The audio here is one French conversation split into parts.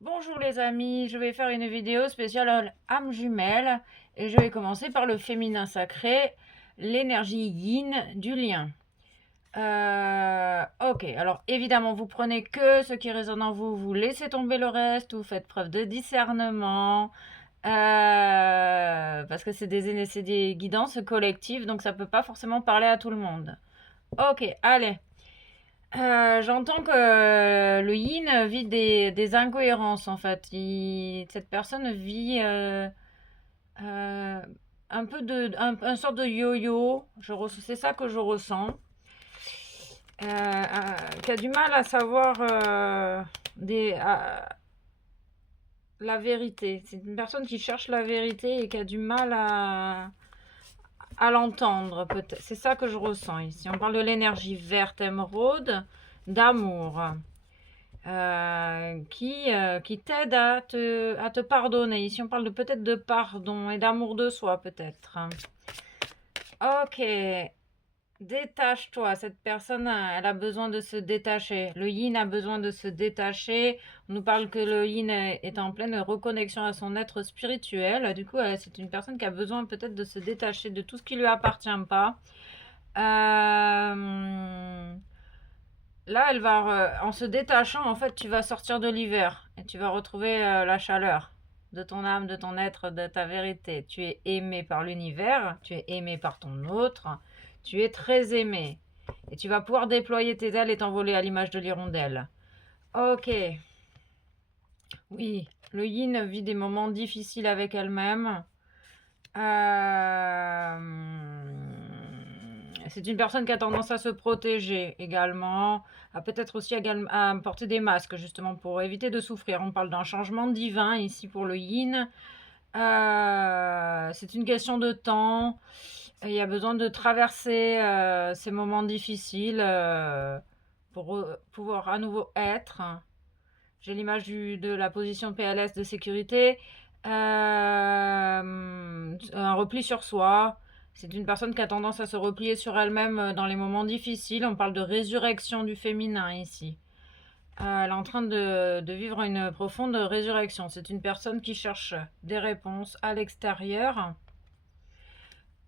Bonjour les amis, je vais faire une vidéo spéciale âme jumelle et je vais commencer par le féminin sacré, l'énergie yin du lien. Ok, alors évidemment vous prenez que ce qui résonne en vous, vous laissez tomber le reste, vous faites preuve de discernement, parce que c'est des guidances collectives, donc ça peut pas forcément parler à tout le monde. Ok, allez. J'entends que le yin vit des incohérences en fait. Cette personne vit euh, un peu un sort de yo-yo. C'est ça que je ressens. Qui a du mal à savoir la vérité. C'est une personne qui cherche la vérité et qui a du mal à l'entendre peut-être. C'est ça que je ressens ici. On parle de l'énergie verte émeraude, d'amour. Qui t'aide à te pardonner. Ici, on parle peut-être de pardon et d'amour de soi, peut-être. Ok, détache-toi. Cette personne, elle a besoin de se détacher. Le yin a besoin de se détacher. On nous parle que le yin est en pleine reconnexion à son être spirituel. Du coup, c'est une personne qui a besoin peut-être de se détacher de tout ce qui lui appartient pas. Euh, Là, en se détachant, en fait, tu vas sortir de l'hiver et tu vas retrouver la chaleur de ton âme, de ton être, de ta vérité. Tu es aimé par l'univers, tu es aimé par ton autre, tu es très aimé. Et tu vas pouvoir déployer tes ailes et t'envoler à l'image de l'hirondelle. Ok, oui, le yin vit des moments difficiles avec elle-même. Euh, C'est une personne qui a tendance à se protéger également, à peut-être aussi à porter des masques justement pour éviter de souffrir. On parle d'un changement divin ici pour le yin. C'est une question de temps. Il y a besoin de traverser ces moments difficiles pour pouvoir à nouveau être. J'ai l'image de la position PLS de sécurité. Un repli sur soi. C'est une personne qui a tendance à se replier sur elle-même dans les moments difficiles. On parle de résurrection du féminin ici. Elle est en train de vivre une profonde résurrection. C'est une personne qui cherche des réponses à l'extérieur.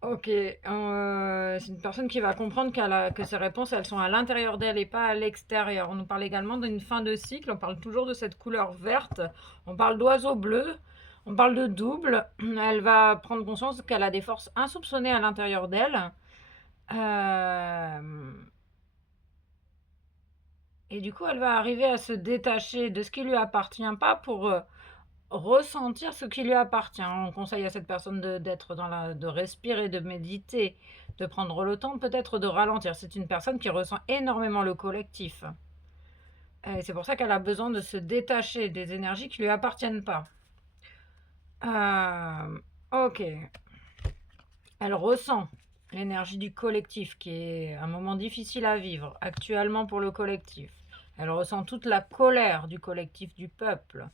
Ok, c'est une personne qui va comprendre que ses réponses, elles sont à l'intérieur d'elle et pas à l'extérieur. On nous parle également d'une fin de cycle, on parle toujours de cette couleur verte, on parle d'oiseau bleu, on parle de double. Elle va prendre conscience qu'elle a des forces insoupçonnées à l'intérieur d'elle. Euh, et du coup, elle va arriver à se détacher de ce qui lui appartient pas pour ressentir ce qui lui appartient. On conseille à cette personne d'être de respirer, de méditer, de prendre le temps peut-être de ralentir. C'est une personne qui ressent énormément le collectif. Et c'est pour ça qu'elle a besoin de se détacher des énergies qui lui appartiennent pas. Ok. Elle ressent l'énergie du collectif, qui est un moment difficile à vivre actuellement pour le collectif. Elle ressent toute la colère du collectif, du peuple.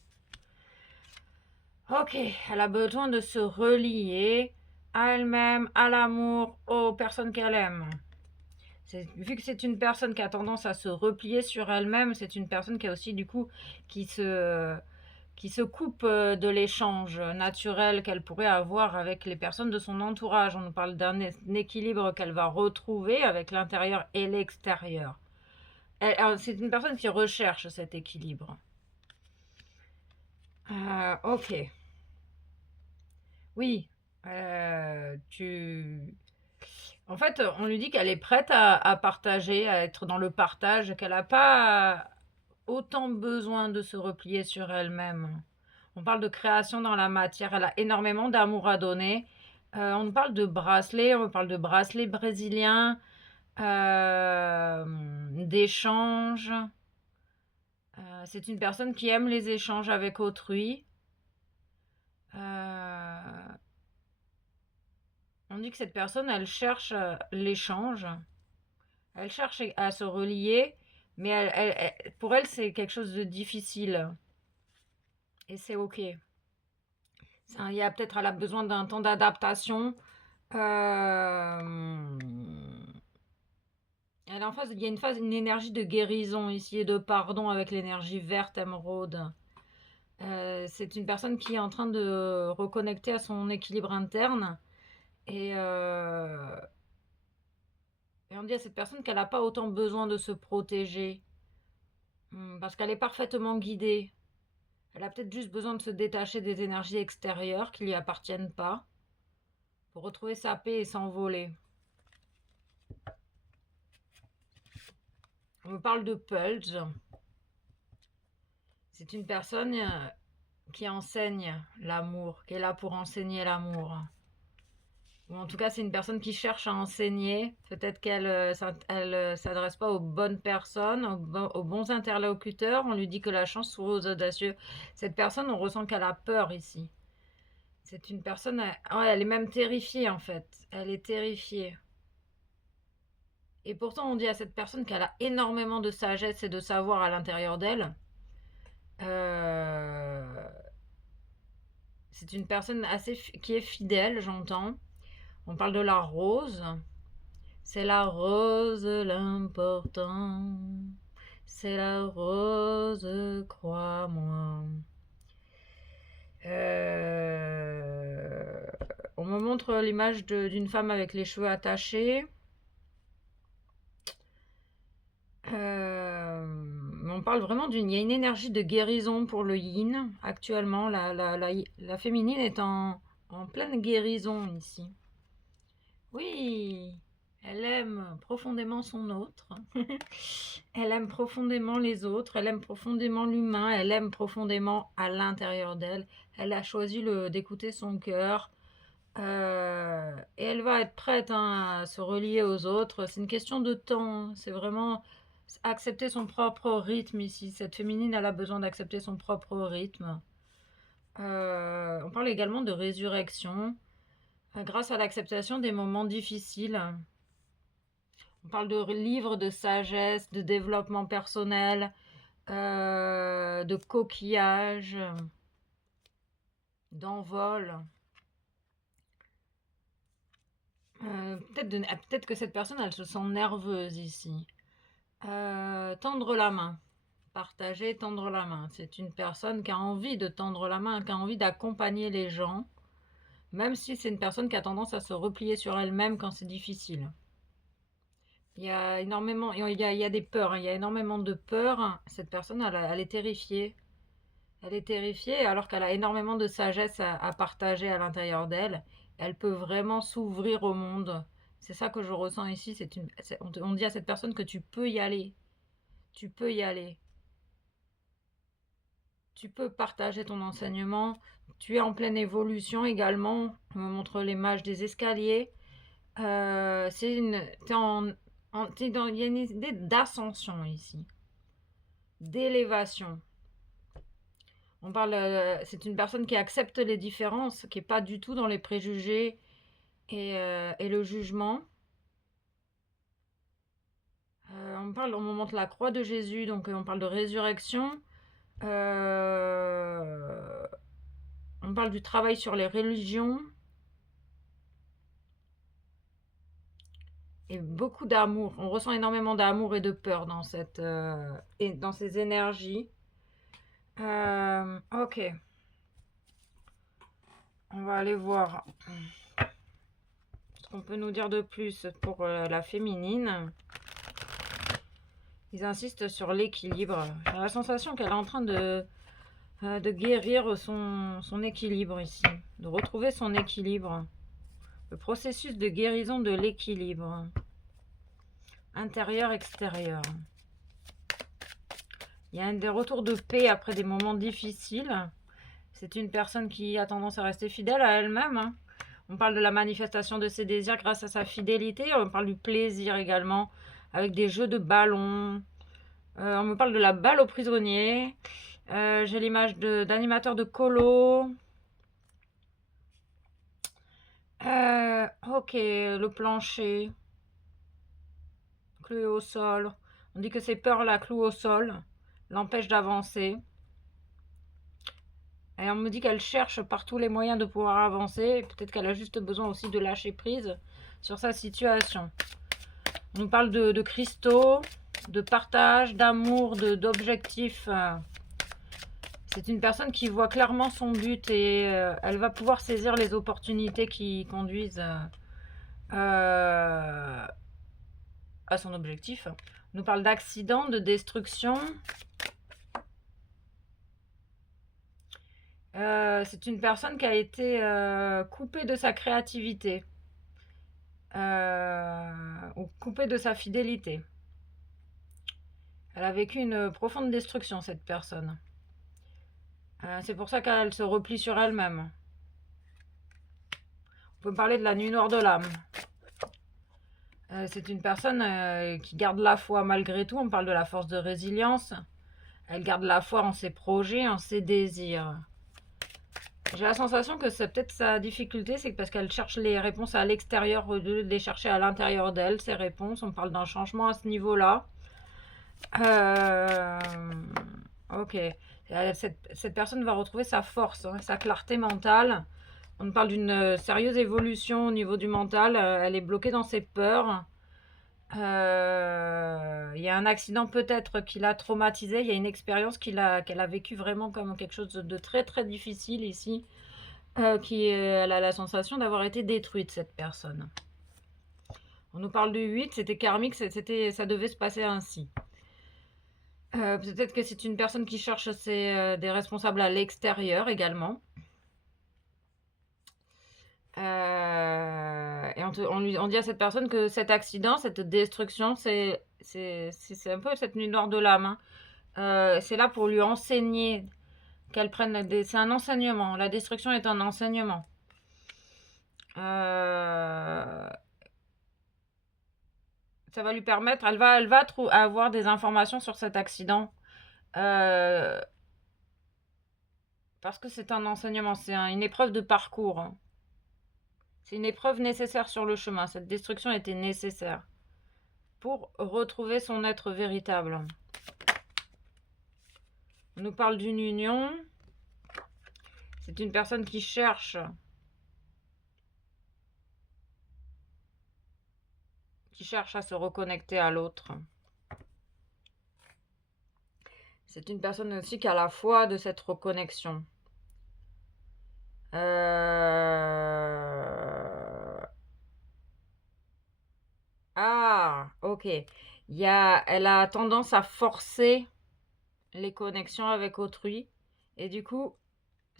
Ok, elle a besoin de se relier à elle-même, à l'amour, aux personnes qu'elle aime. Vu que c'est une personne qui a tendance à se replier sur elle-même, c'est une personne qui a aussi du coup qui se, qui se coupe de l'échange naturel qu'elle pourrait avoir avec les personnes de son entourage. On nous parle d'un équilibre qu'elle va retrouver avec l'intérieur et l'extérieur. C'est une personne qui recherche cet équilibre. Ok. Oui, En fait, on lui dit qu'elle est prête à partager, à être dans le partage, qu'elle n'a pas autant besoin de se replier sur elle-même. On parle de création dans la matière, elle a énormément d'amour à donner. On nous parle de bracelets, on parle de bracelets brésiliens, d'échanges. C'est une personne qui aime les échanges avec autrui. Euh, on dit que cette personne, elle cherche l'échange. Elle cherche à se relier, mais pour elle, c'est quelque chose de difficile. Et c'est OK. Il y a peut-être, elle a besoin d'un temps d'adaptation. Euh, Elle est en phase, il y a une énergie de guérison ici et de pardon avec l'énergie verte émeraude. C'est une personne qui est en train de reconnecter à son équilibre interne. Et, et on dit à cette personne qu'elle n'a pas autant besoin de se protéger. Parce qu'elle est parfaitement guidée. Elle a peut-être juste besoin de se détacher des énergies extérieures qui ne lui appartiennent pas pour retrouver sa paix et s'envoler. On me parle de Pulse. C'est une personne qui enseigne l'amour, qui est là pour enseigner l'amour. Ou en tout cas, c'est une personne qui cherche à enseigner. Peut-être qu'elle ne s'adresse pas aux bonnes personnes, aux bons interlocuteurs. On lui dit que la chance sourit aux audacieux. Cette personne, on ressent qu'elle a peur ici. C'est une personne, elle est même terrifiée en fait. Elle est terrifiée. Et pourtant, on dit à cette personne qu'elle a énormément de sagesse et de savoir à l'intérieur d'elle. C'est une personne qui est fidèle, j'entends. On parle de la rose. C'est la rose l'important. C'est la rose, crois-moi. On me montre l'image d'une femme avec les cheveux attachés. On parle vraiment il y a une énergie de guérison pour le yin actuellement. La féminine est en pleine guérison ici. Oui, elle aime profondément son autre. Elle aime profondément les autres. Elle aime profondément l'humain. Elle aime profondément à l'intérieur d'elle. Elle a choisi d'écouter son cœur. Et elle va être prête à se relier aux autres. C'est une question de temps. C'est vraiment accepter son propre rythme ici. Cette féminine, elle a besoin d'accepter son propre rythme. On parle également de résurrection grâce à l'acceptation des moments difficiles. On parle de livres de sagesse, de développement personnel, de coquillage, d'envol. Peut-être que cette personne, elle se sent nerveuse ici. Tendre la main. Partager, tendre la main. C'est une personne qui a envie de tendre la main, qui a envie d'accompagner les gens, même si c'est une personne qui a tendance à se replier sur elle-même quand c'est difficile. Il y a énormément, il y a des peurs, il y a énormément de peurs. Cette personne, elle est terrifiée. Elle est terrifiée alors qu'elle a énormément de sagesse à partager à l'intérieur d'elle. Elle peut vraiment s'ouvrir au monde. C'est ça que je ressens ici. On dit à cette personne que tu peux y aller. Tu peux y aller. Tu peux partager ton enseignement. Tu es en pleine évolution également. On me montre l'image des escaliers. Il y a une idée d'ascension ici. D'élévation. C'est une personne qui accepte les différences, qui n'est pas du tout dans les préjugés et le jugement. On me montre la croix de Jésus, donc on parle de résurrection. On parle du travail sur les religions. Et beaucoup d'amour. On ressent énormément d'amour et de peur dans dans ces énergies. Ok. On va aller voir ce qu'on peut nous dire de plus pour la féminine. Ils insistent sur l'équilibre. J'ai la sensation qu'elle est en train de guérir son équilibre ici. De retrouver son équilibre. Le processus de guérison de l'équilibre. Intérieur-extérieur. Il y a des retours de paix après des moments difficiles. C'est une personne qui a tendance à rester fidèle à elle-même. On parle de la manifestation de ses désirs grâce à sa fidélité. On parle du plaisir également, avec des jeux de ballon. On me parle de la balle aux prisonniers. J'ai l'image d'animateur de colo. Ok, le plancher. Cloué au sol. On dit que ces peurs-là clouent au sol, l'empêchent d'avancer. Et on me dit qu'elle cherche par tous les moyens de pouvoir avancer. Peut-être qu'elle a juste besoin aussi de lâcher prise sur sa situation. On nous parle de cristaux, de partage, d'amour, d'objectifs. C'est une personne qui voit clairement son but et elle va pouvoir saisir les opportunités qui conduisent à son objectif. On nous parle d'accident, de destruction. C'est une personne qui a été coupée de sa créativité ou coupée de sa fidélité. Elle a vécu une profonde destruction, cette personne. C'est pour ça qu'elle se replie sur elle-même. On peut parler de la nuit noire de l'âme. C'est une personne qui garde la foi malgré tout. On parle de la force de résilience. Elle garde la foi en ses projets, en ses désirs. J'ai la sensation que c'est peut-être sa difficulté, c'est parce qu'elle cherche les réponses à l'extérieur au lieu de les chercher à l'intérieur d'elle, ces réponses. On parle d'un changement à ce niveau-là. Ok. Cette personne va retrouver sa force, hein, sa clarté mentale. On parle d'une sérieuse évolution au niveau du mental. Elle est bloquée dans ses peurs. Il y a un accident peut-être qui l'a traumatisée. Il y a une expérience qu'elle a vécue vraiment comme quelque chose de très très difficile ici. Elle a la sensation d'avoir été détruite, cette personne. On nous parle du 8, c'était karmique, ça devait se passer ainsi. Peut-être que c'est une personne qui cherche des responsables à l'extérieur également. Et on dit à cette personne que cet accident, cette destruction, c'est un peu cette nuit noire de l'âme. Hein. C'est là pour lui enseigner qu'elle prenne c'est un enseignement. La destruction est un enseignement. Ça va lui permettre, elle va avoir des informations sur cet accident. Parce que c'est un enseignement, c'est une épreuve de parcours. Hein. C'est une épreuve nécessaire sur le chemin. Cette destruction était nécessaire pour retrouver son être véritable. On nous parle d'une union. C'est une personne qui cherche à se reconnecter à l'autre. C'est une personne aussi qui a la foi de cette reconnexion. Ah, ok. Elle a tendance à forcer les connexions avec autrui. Et du coup,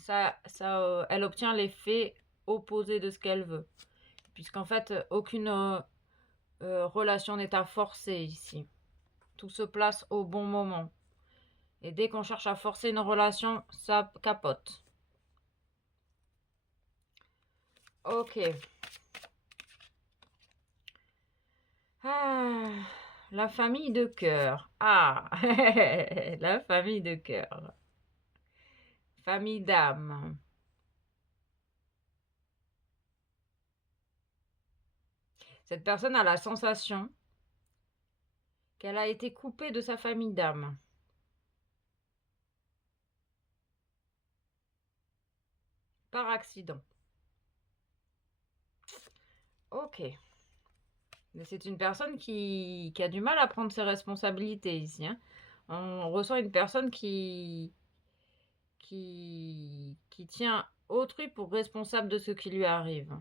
elle obtient l'effet opposé de ce qu'elle veut. Puisqu'en fait, aucune relation n'est à forcer ici. Tout se place au bon moment. Et dès qu'on cherche à forcer une relation, ça capote. Ok. Ah, la famille de cœur. Ah, la famille de cœur. Famille d'âme. Cette personne a la sensation qu'elle a été coupée de sa famille d'âme. Par accident. Ok. Mais c'est une personne qui a du mal à prendre ses responsabilités ici. Hein. On ressent une personne qui tient autrui pour responsable de ce qui lui arrive.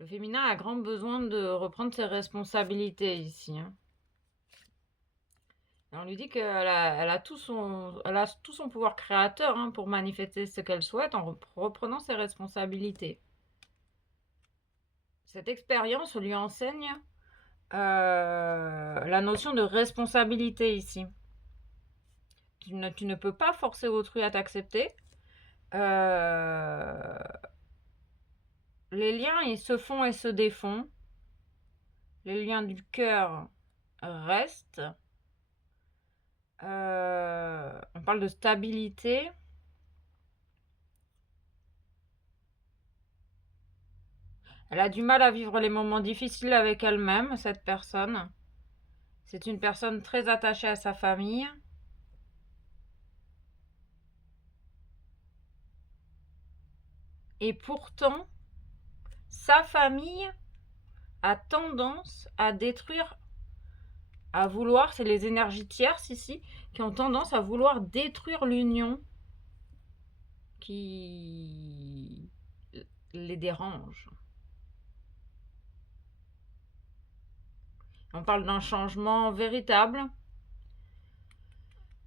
Le féminin a grand besoin de reprendre ses responsabilités ici. Hein. Et on lui dit qu'elle a tout son pouvoir créateur hein, pour manifester ce qu'elle souhaite en reprenant ses responsabilités. Cette expérience lui enseigne la notion de responsabilité ici. Tu ne peux pas forcer autrui à t'accepter. Les liens, ils se font et se défont. Les liens du cœur restent. On parle de stabilité. Elle a du mal à vivre les moments difficiles avec elle-même, cette personne. C'est une personne très attachée à sa famille. Et pourtant, sa famille a tendance à détruire à vouloir, c'est les énergies tierces ici, qui ont tendance à vouloir détruire l'union qui les dérange. On parle d'un changement véritable.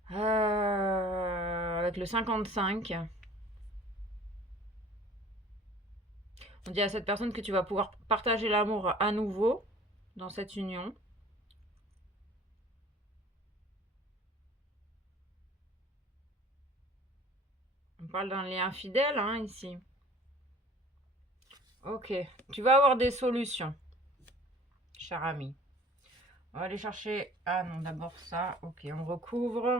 Avec le 55. On dit à cette personne que tu vas pouvoir partager l'amour à nouveau dans cette union. On parle d'un lien fidèle, hein, ici. Ok, tu vas avoir des solutions, cher ami. On va aller chercher... Ah non, d'abord ça. Ok, on recouvre.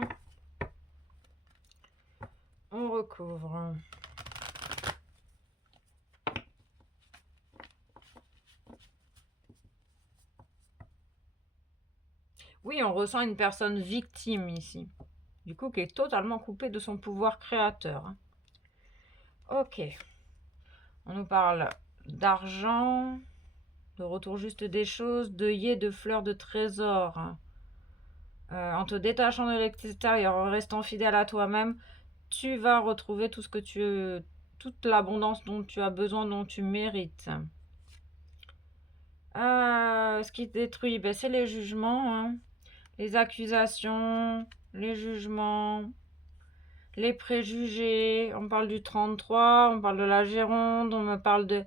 On recouvre. Oui, on ressent une personne victime ici. Du coup, qui est totalement coupée de son pouvoir créateur. Ok. On nous parle d'argent, de retour juste des choses, d'œillets, de fleurs, de trésors. En te détachant de l'extérieur, en restant fidèle à toi-même, tu vas retrouver tout ce que toute l'abondance dont tu as besoin, dont tu mérites. Ce qui te détruit, ben, c'est les jugements, hein. Les accusations, les jugements, les préjugés. On parle du 33, on parle de la Gironde, on me parle de...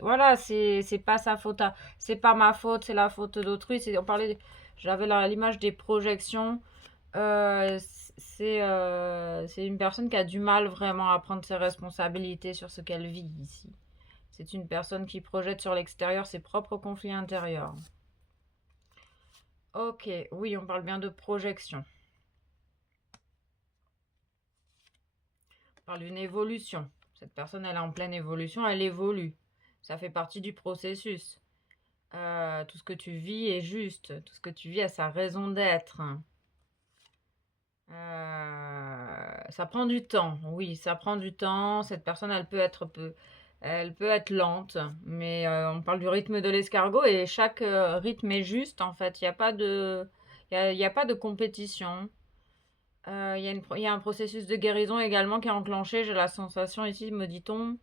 voilà, c'est pas sa faute, c'est pas ma faute, c'est la faute d'autrui. On parlait, j'avais l'image des projections. C'est une personne qui a du mal vraiment à prendre ses responsabilités sur ce qu'elle vit ici. C'est une personne qui projette sur l'extérieur ses propres conflits intérieurs. Ok, oui, on parle bien de projection. On parle d'une évolution. Cette personne, elle est en pleine évolution, elle évolue. Ça fait partie du processus. Tout ce que tu vis est juste. Tout ce que tu vis a sa raison d'être. Ça prend du temps. Oui, ça prend du temps. Cette personne, elle peut être lente, mais on parle du rythme de l'escargot et chaque rythme est juste en fait. Il n'y a pas de, il y a pas de compétition. Il y a un processus de guérison également qui est enclenché. J'ai la sensation ici, me dit-on.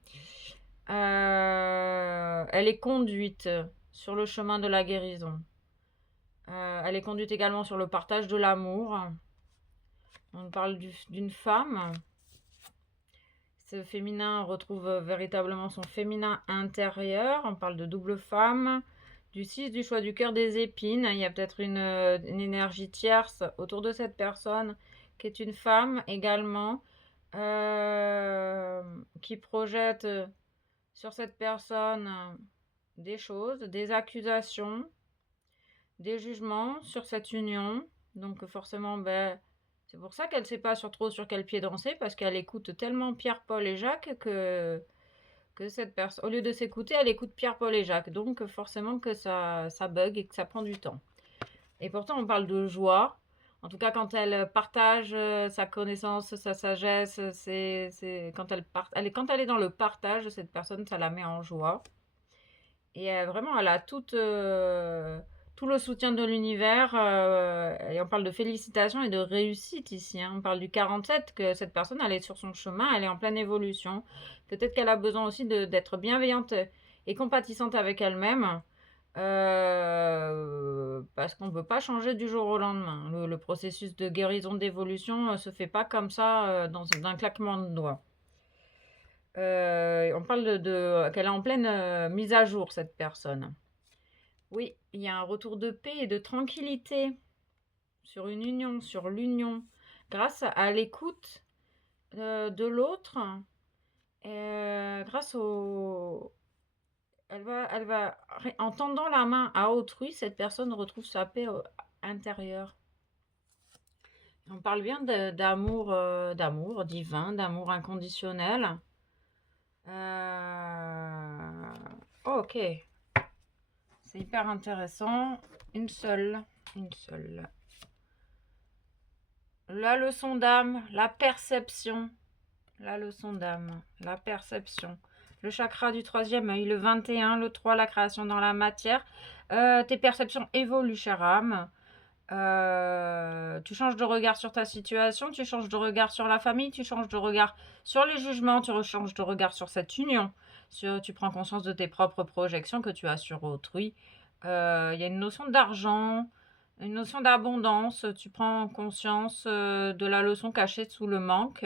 Elle est conduite sur le chemin de la guérison. Elle est conduite également sur le partage de l'amour. On parle d'une femme. Ce féminin retrouve véritablement son féminin intérieur. On parle de double femme. Du 6 du choix du cœur des épines. Il y a peut-être une énergie tierce autour de cette personne qui est une femme également, qui projette sur cette personne des choses, des accusations, des jugements sur cette union. Donc forcément, ben, c'est pour ça qu'elle ne sait pas trop sur quel pied danser, parce qu'elle écoute tellement Pierre, Paul et Jacques que cette personne, au lieu de s'écouter, elle écoute Pierre, Paul et Jacques. Donc forcément que ça bug et que ça prend du temps. Et pourtant, on parle de joie. En tout cas, quand elle partage sa connaissance, sa sagesse, quand quand elle est dans le partage, cette personne, ça la met en joie. Et vraiment, elle a tout le soutien de l'univers. Et on parle de félicitations et de réussite ici, hein. On parle du 47, que cette personne, elle est sur son chemin, elle est en pleine évolution. Peut-être qu'elle a besoin aussi d'être bienveillante et compatissante avec elle-même. Parce qu'on ne peut pas changer du jour au lendemain. Le processus de guérison, d'évolution ne se fait pas comme ça d'un claquement de doigts. On parle qu'elle est en pleine mise à jour, cette personne. Oui, il y a un retour de paix et de tranquillité sur une union, sur l'union, grâce à l'écoute de l'autre, grâce au... en tendant la main à autrui, cette personne retrouve sa paix intérieure. On parle bien d'amour divin, d'amour inconditionnel. Ok. C'est hyper intéressant. Une seule. La leçon d'âme, la perception. La leçon d'âme, la perception. Le chakra du troisième œil, le 21, le 3, la création dans la matière. Tes perceptions évoluent, chère âme. Tu changes de regard sur ta situation, tu changes de regard sur la famille, tu changes de regard sur les jugements, tu changes de regard sur cette union. Tu prends conscience de tes propres projections que tu as sur autrui. Il y a une notion d'argent, une notion d'abondance. Tu prends conscience de la leçon cachée sous le manque.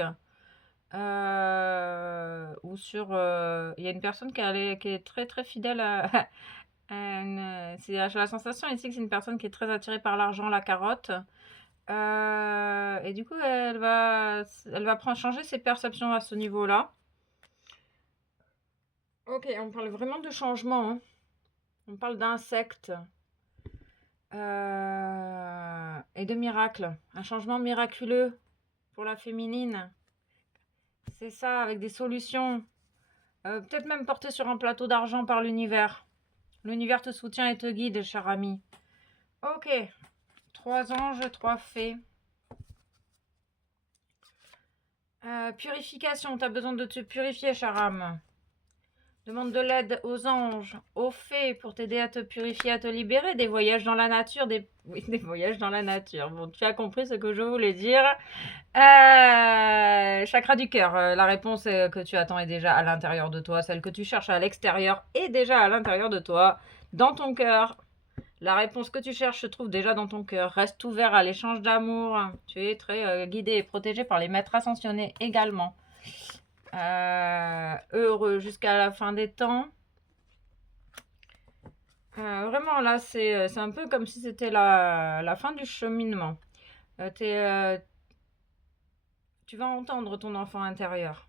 Ou sur... il y a une personne qui est très très fidèle à... j'ai la sensation ici que c'est une personne qui est très attirée par l'argent, la carotte. Et du coup, elle va changer ses perceptions à ce niveau-là. Ok, on parle vraiment de changement, hein. On parle d'insectes et de miracles. Un changement miraculeux pour la féminine. C'est ça, avec des solutions. Peut-être même porté sur un plateau d'argent par l'univers. L'univers te soutient et te guide, cher ami. Ok. 3 anges, 3 fées. Purification. Tu as besoin de te purifier, chère âme. Demande de l'aide aux anges, aux fées pour t'aider à te purifier, à te libérer. Des voyages dans la nature. Oui, des voyages dans la nature. Bon, tu as compris ce que je voulais dire. Chakra du cœur. La réponse que tu attends est déjà à l'intérieur de toi. Celle que tu cherches à l'extérieur est déjà à l'intérieur de toi, dans ton cœur. La réponse que tu cherches se trouve déjà dans ton cœur. Reste ouvert à l'échange d'amour. Tu es très guidé et protégé par les maîtres ascensionnés également. Heureux jusqu'à la fin des temps. Vraiment, là, c'est un peu comme si c'était la fin du cheminement. Tu vas entendre ton enfant intérieur.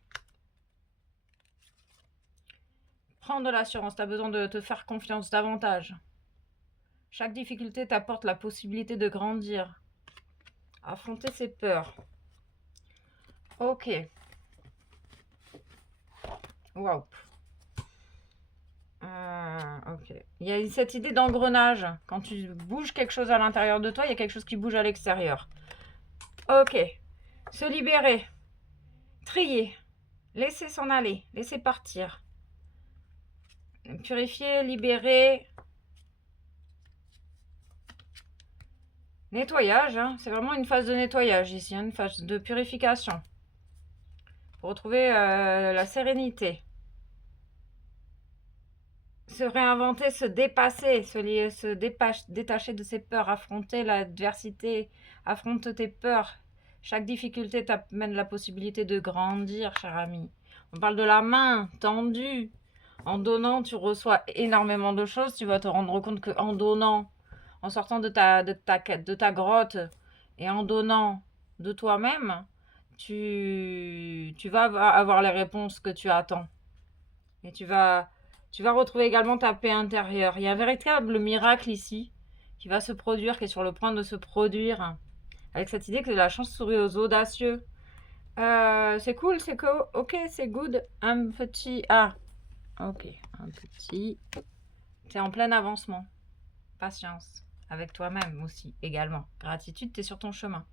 Prends de l'assurance, tu as besoin de te faire confiance davantage. Chaque difficulté t'apporte la possibilité de grandir. Affronter ses peurs. Ok. Waouh. Ok. Il y a cette idée d'engrenage. Quand tu bouges quelque chose à l'intérieur de toi, il y a quelque chose qui bouge à l'extérieur. Ok. Se libérer. Trier. Laisser s'en aller. Laisser partir. Purifier, libérer. Nettoyage, hein. C'est vraiment une phase de nettoyage ici, hein, une phase de purification. Pour retrouver la sérénité. Se réinventer, se dépasser, détacher de ses peurs, affronter l'adversité, affronte tes peurs. Chaque difficulté t'amène la possibilité de grandir, cher ami. On parle de la main tendue. En donnant, tu reçois énormément de choses. Tu vas te rendre compte qu'en donnant, en sortant de ta grotte et en donnant de toi-même, tu vas avoir les réponses que tu attends. Et tu vas retrouver également ta paix intérieure. Il y a un véritable miracle ici qui va se produire, qui est sur le point de se produire. Avec cette idée que la chance sourit aux audacieux. C'est cool, c'est cool. Ok, c'est good. Un petit... Ah, ok. Un petit... T'es en plein avancement. Patience. Avec toi-même aussi, également. Gratitude, t'es sur ton chemin.